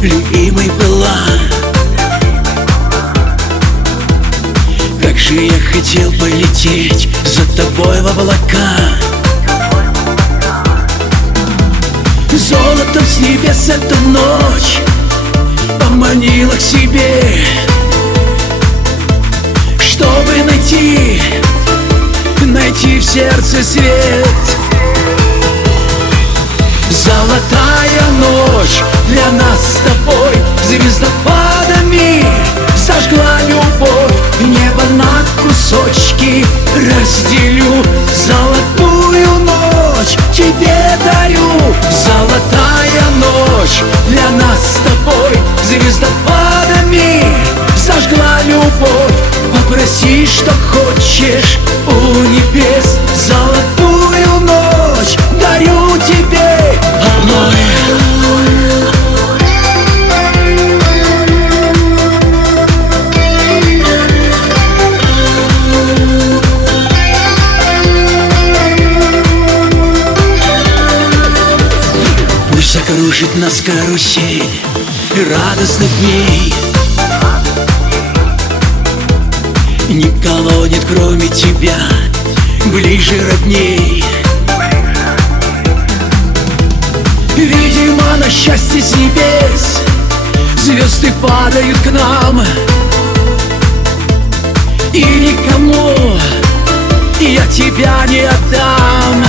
любимой была. Как же я хотел полететь за тобой в облака. Золотом с небес эта ночь поманила к себе, чтобы найти в сердце свет. Золотая ночь для нас с тобой звездопадами зажгла любовь, и небо на кусочки разделю. Золотую ночь тебе дарю. Золотая ночь для нас с тобой звездопадами зажгла любовь. Попроси, что хочешь у небес. Золотую ночь дарю тебе одной. Пусть окружит нас карусель радостных дней, никого нет, кроме тебя, ближе родней. Видимо, на счастье с небес звезды падают к нам, и никому я тебя не отдам.